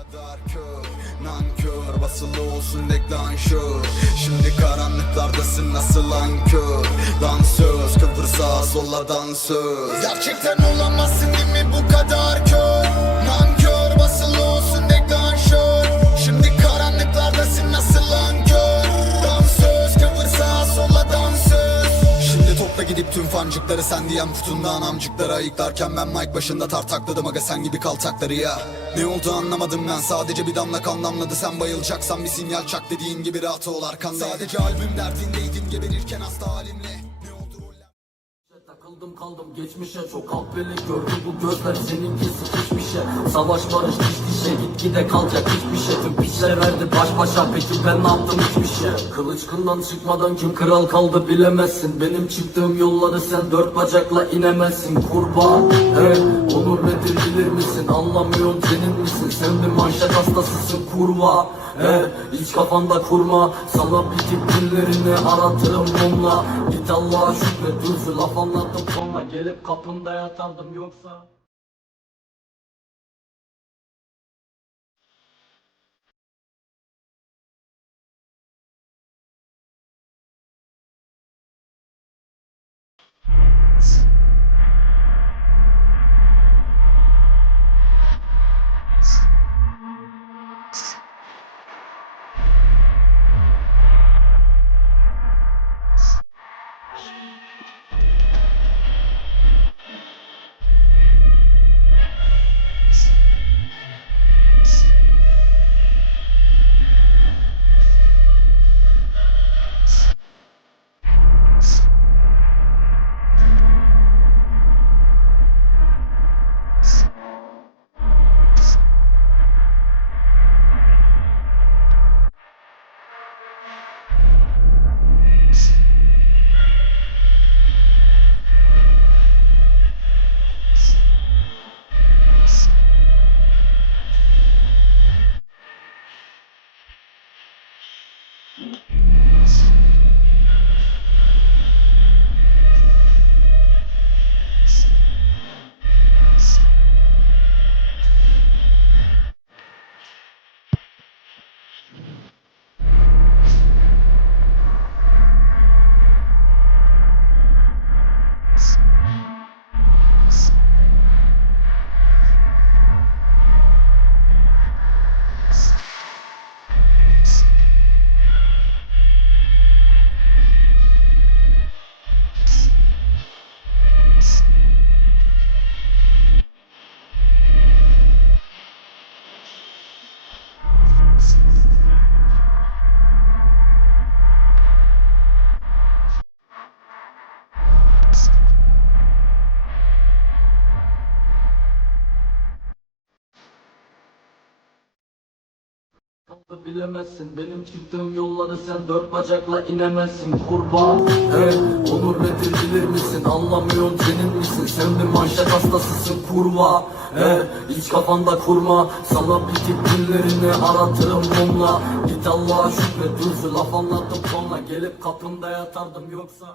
kadar kör Nankör. Basılı olsun deklanşör Şimdi karanlıklardasın nasıl ankör Dansöz kıvır sağa sola dansöz Gerçekten olamazsın değil mi gidip tüm fancıkları sen diyen kutundan amcıkları ayıklarken ben mic başında tartakladım aga sen gibi kaltakları ya. Ne oldu anlamadım ben. Sadece bir damla kan damladı. Sen bayılacaksan bir sinyal çak dediğin gibi rahat ol arkanda Sadece albüm derdindeydim. Geberirken hasta halimle Takıldım kaldım geçmişe çok kahveli gördü bu gözler seninkisi hiçbir şey Savaş barış diş dişe gitgide kalacak hiçbir şey. Tüm piçler verdi baş başa peki ben ne yaptım hiçbir şey? Kılıç kından çıkmadan kim kral kaldı bilemezsin. Benim çıktığım yolları sen dört bacakla inemezsin. Kurbağa Hey onur nedir bilir misin? Anlamıyorum senin misin? Sen bir manşet hastasısın kurbağa Hey hiç kafanda kurma sana bitip günlerini aratırım bununla. Git Allah'a şükret düzü laf anlattım sonra gelip kapında yatardım yoksa Bilemezsin. Benim çıktığım yolları sen dört bacakla inemezsin. Kurbağa Hey onur nedir bilir misin? Anlamıyorum senin misin? Sen bir manşet hastasısın. Kurbağa Hey hiç kafanda kurma. Sana bitip günlerini aratırım bununla Git Allah'a şükret. Düzü laf anlattım sonra gelip kapında yatardım. Yoksa